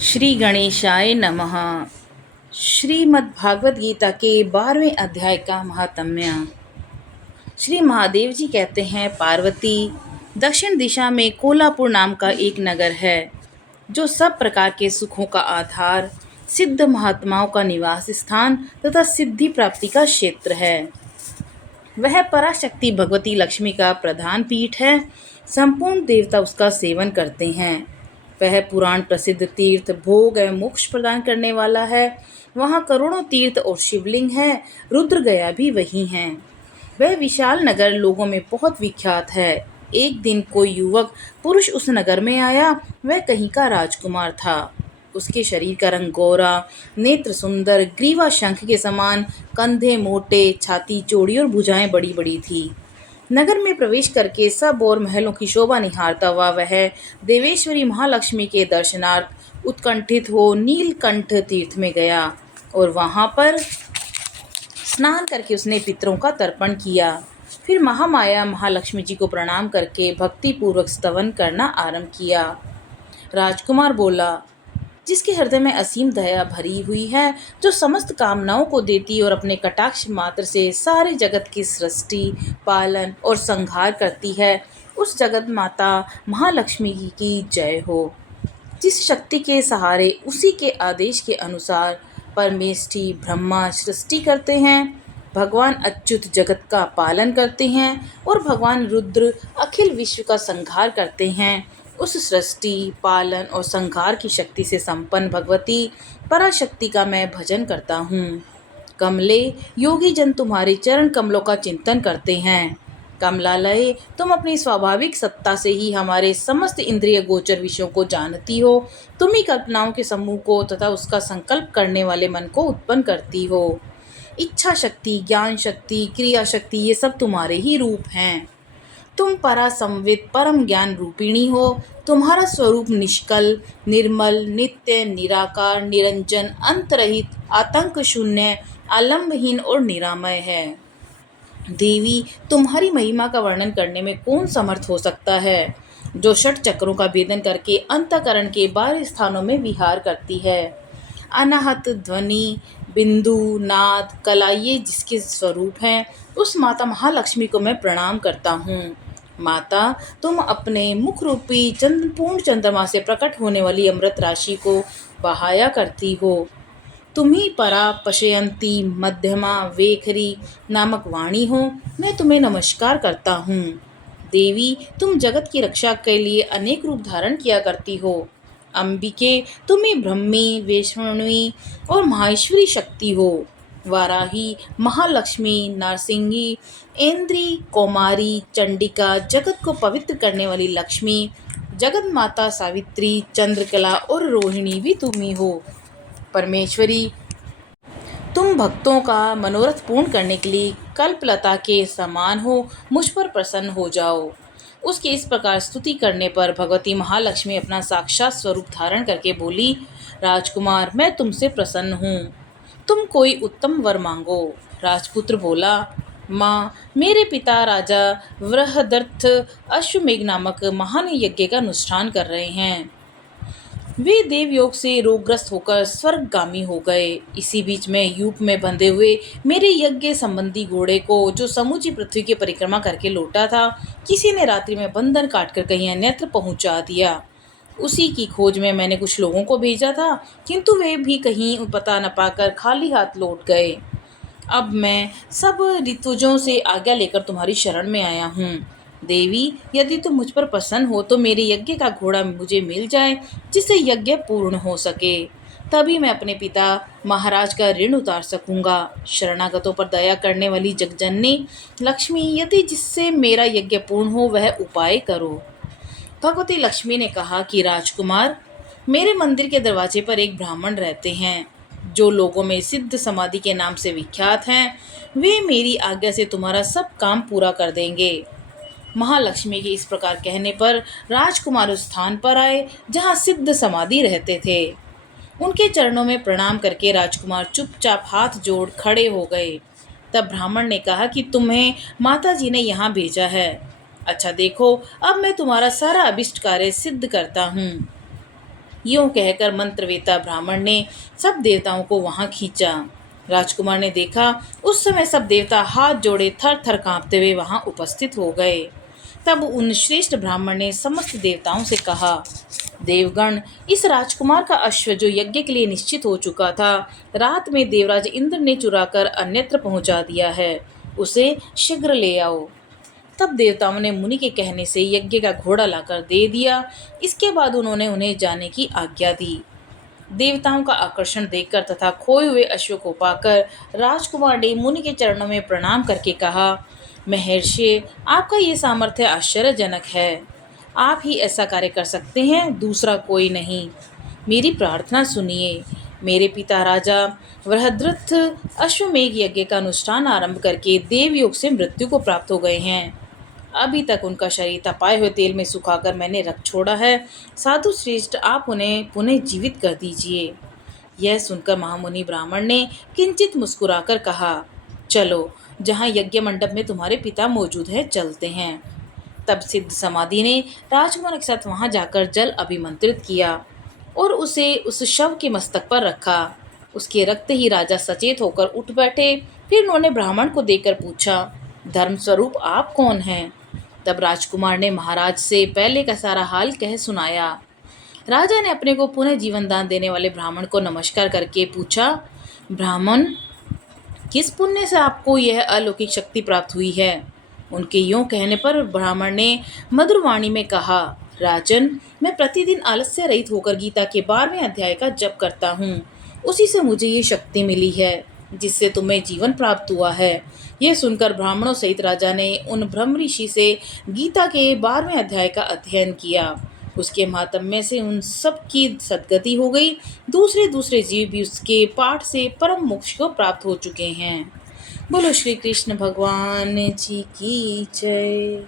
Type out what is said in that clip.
श्री गणेशाय नमः। श्रीमद् भागवत गीता के 12वें अध्याय का महात्म्य। श्री महादेव जी कहते हैं, पार्वती, दक्षिण दिशा में कोल्हापुर नाम का एक नगर है जो सब प्रकार के सुखों का आधार, सिद्ध महात्माओं का निवास स्थान तथा सिद्धि प्राप्ति का क्षेत्र है। वह पराशक्ति भगवती लक्ष्मी का प्रधान पीठ है। संपूर्ण देवता उसका सेवन करते हैं। वह पुराण प्रसिद्ध तीर्थ, भोग एवं मोक्ष प्रदान करने वाला है। वहाँ करोड़ों तीर्थ और शिवलिंग है। रुद्र गया भी वही हैं। वह विशाल नगर लोगों में बहुत विख्यात है। एक दिन कोई युवक पुरुष उस नगर में आया। वह कहीं का राजकुमार था। उसके शरीर का रंग गोरा, नेत्र सुंदर, ग्रीवा शंख के समान, कंधे मोटे, छाती चौड़ी और भुजाएं बड़ी बड़ी थी। नगर में प्रवेश करके सब और महलों की शोभा निहारता हुआ वह देवेश्वरी महालक्ष्मी के दर्शनार्थ उत्कंठित हो नीलकंठ तीर्थ में गया और वहां पर स्नान करके उसने पितरों का तर्पण किया। फिर महामाया महालक्ष्मी जी को प्रणाम करके भक्ति पूर्वक स्तवन करना आरंभ किया। राजकुमार बोला, जिसके हृदय में असीम दया भरी हुई है, जो समस्त कामनाओं को देती और अपने कटाक्ष मात्र से सारे जगत की सृष्टि, पालन और संहार करती है, उस जगत माता महालक्ष्मी की जय हो। जिस शक्ति के सहारे उसी के आदेश के अनुसार परमेष्ठी ब्रह्मा सृष्टि करते हैं, भगवान अच्युत जगत का पालन करते हैं और भगवान रुद्र अखिल विश्व का संहार करते हैं, उस सृष्टि, पालन और संहार की शक्ति से संपन्न भगवती पराशक्ति का मैं भजन करता हूँ। कमले, योगी जन तुम्हारे चरण कमलों का चिंतन करते हैं। कमलालय, तुम अपनी स्वाभाविक सत्ता से ही हमारे समस्त इंद्रिय गोचर विषयों को जानती हो। तुम ही कल्पनाओं के समूह को तथा उसका संकल्प करने वाले मन को उत्पन्न करती हो। इच्छा शक्ति, ज्ञान शक्ति, क्रिया शक्ति, ये सब तुम्हारे ही रूप हैं। तुम परा संवित परम ज्ञान रूपिणी हो। तुम्हारा स्वरूप निष्कल, निर्मल, नित्य, निराकार, निरंजन, अंतरहित, आतंक शून्य, आलंबहीन और निरामय है। देवी, तुम्हारी महिमा का वर्णन करने में कौन समर्थ हो सकता है, जो षट चक्रों का भेदन करके अंतःकरण के 12 स्थानों में विहार करती है। अनाहत, ध्वनि, बिंदु, नाद, कला, ये जिसके स्वरूप हैं, उस माता महालक्ष्मी को मैं प्रणाम करता हूँ। माता, तुम अपने मुख रूपी पूर्ण चंद्रमा से प्रकट होने वाली अमृत राशि को बहाया करती हो। तुम ही परा पशयंती मध्यमा वेखरी नामक वाणी हो। मैं तुम्हें नमस्कार करता हूँ। देवी, तुम जगत की रक्षा के लिए अनेक रूप धारण किया करती हो। अंबिके, तुम ही ब्रह्मी, वैष्णवी और माहेश्वरी शक्ति हो। वाराही, महालक्ष्मी, नारसिंगी, ऐन्द्री, कौमारी, चंडिका, जगत को पवित्र करने वाली लक्ष्मी, जगत माता सावित्री, चंद्रकला और रोहिणी भी तुम ही हो। परमेश्वरी, तुम भक्तों का मनोरथ पूर्ण करने के लिए कल्पलता के समान हो। मुझ पर प्रसन्न हो जाओ। उसकी इस प्रकार स्तुति करने पर भगवती महालक्ष्मी अपना साक्षात स्वरूप धारण करके बोली, राजकुमार, मैं तुमसे प्रसन्न हूँ। तुम कोई उत्तम वर मांगो। राजपुत्र बोला, माँ, मेरे पिता राजा वृहदर्थ अश्वमेघ नामक महान यज्ञ का अनुष्ठान कर रहे हैं। वे देवयोग से रोगग्रस्त होकर स्वर्गगामी हो गए। इसी बीच में यूप में बंधे हुए मेरे यज्ञ संबंधी घोड़े को, जो समूची पृथ्वी की परिक्रमा करके लौटा था, किसी ने रात्रि में बंधन काटकर कहीं अन्यत्र पहुंचा दिया। उसी की खोज में मैंने कुछ लोगों को भेजा था, किंतु वे भी कहीं पता न पाकर खाली हाथ लौट गए। अब मैं सब ऋतुजों से आज्ञा लेकर तुम्हारी शरण में आया हूँ। देवी, यदि तुम मुझ पर प्रसन्न हो तो मेरे यज्ञ का घोड़ा मुझे मिल जाए, जिससे यज्ञ पूर्ण हो सके। तभी मैं अपने पिता महाराज का ऋण उतार सकूंगा। शरणागतों पर दया करने वाली जगजननी लक्ष्मी, यदि जिससे मेरा यज्ञ पूर्ण हो वह उपाय करो। भगवती लक्ष्मी ने कहा कि राजकुमार, मेरे मंदिर के दरवाजे पर एक ब्राह्मण रहते हैं, जो लोगों में सिद्ध समाधि के नाम से विख्यात हैं। वे मेरी आज्ञा से तुम्हारा सब काम पूरा कर देंगे। महालक्ष्मी के इस प्रकार कहने पर राजकुमार उस स्थान पर आए जहाँ सिद्ध समाधि रहते थे। उनके चरणों में प्रणाम करके राजकुमार चुपचाप हाथ जोड़ खड़े हो गए। तब ब्राह्मण ने कहा कि तुम्हें माता जी ने यहाँ भेजा है। अच्छा देखो, अब मैं तुम्हारा सारा अभिष्ट कार्य सिद्ध करता हूँ। यूं कहकर मंत्रवेता ब्राह्मण ने सब देवताओं को वहां खींचा। राजकुमार ने देखा उस समय सब देवता हाथ जोड़े थर थर कांपते हुए वहां उपस्थित हो गए। तब उन श्रेष्ठ ब्राह्मण ने समस्त देवताओं से कहा, देवगण, इस राजकुमार का अश्व जो यज्ञ के लिए निश्चित हो चुका था, रात में देवराज इंद्र ने चुराकर अन्यत्र पहुंचा दिया है। उसे शीघ्र ले आओ। तब देवताओं ने मुनि के कहने से यज्ञ का घोड़ा लाकर दे दिया। इसके बाद उन्होंने उन्हें जाने की आज्ञा दी। देवताओं का आकर्षण देखकर तथा खोए हुए अश्व को पाकर राजकुमार ने मुनि के चरणों में प्रणाम करके कहा, महर्षि, आपका ये सामर्थ्य आश्चर्यजनक है। आप ही ऐसा कार्य कर सकते हैं, दूसरा कोई नहीं। मेरी प्रार्थना सुनिए। मेरे पिता राजा बृहद्रथ अश्वमेघ यज्ञ का अनुष्ठान आरंभ करके देवयोग से मृत्यु को प्राप्त हो गए हैं। अभी तक उनका शरीर तपाए हुए तेल में सुखाकर मैंने रख छोड़ा है। साधु श्रेष्ठ, आप उन्हें पुनः जीवित कर दीजिए। यह सुनकर महामुनि ब्राह्मण ने किंचित मुस्कुराकर कहा, चलो, जहाँ यज्ञ मंडप में तुम्हारे पिता मौजूद है, चलते हैं। तब सिद्ध समाधि ने राजकुमार के साथ वहां जाकर जल अभिमंत्रित किया और उसे उस शव के मस्तक पर रखा। उसके रखते ही राजा सचेत होकर उठ बैठे। फिर उन्होंने ब्राह्मण को देखकर पूछा, धर्म स्वरूप आप कौन हैं? तब राजकुमार ने महाराज से पहले का सारा हाल कह सुनाया। राजा ने अपने को पुनः जीवन दान देने वाले ब्राह्मण को नमस्कार करके पूछा, ब्राह्मण, किस पुण्य से आपको यह अलौकिक शक्ति प्राप्त हुई है? उनके यूं कहने पर ब्राह्मण ने मधुर वाणी में कहा, राजन, मैं प्रतिदिन आलस्य रहित होकर गीता के 12वें अध्याय का जप करता हूँ। उसी से मुझे ये शक्ति मिली है जिससे तुम्हें जीवन प्राप्त हुआ है। यह सुनकर ब्राह्मणों सहित राजा ने उन ब्रह्म ऋषि से गीता के 12वें अध्याय का अध्ययन किया। उसके मातम्य से उन सब की सद्गति हो गई। दूसरे दूसरे जीव भी उसके पाठ से परम मोक्ष को प्राप्त हो चुके हैं। बोलो श्री कृष्ण भगवान जी की जय।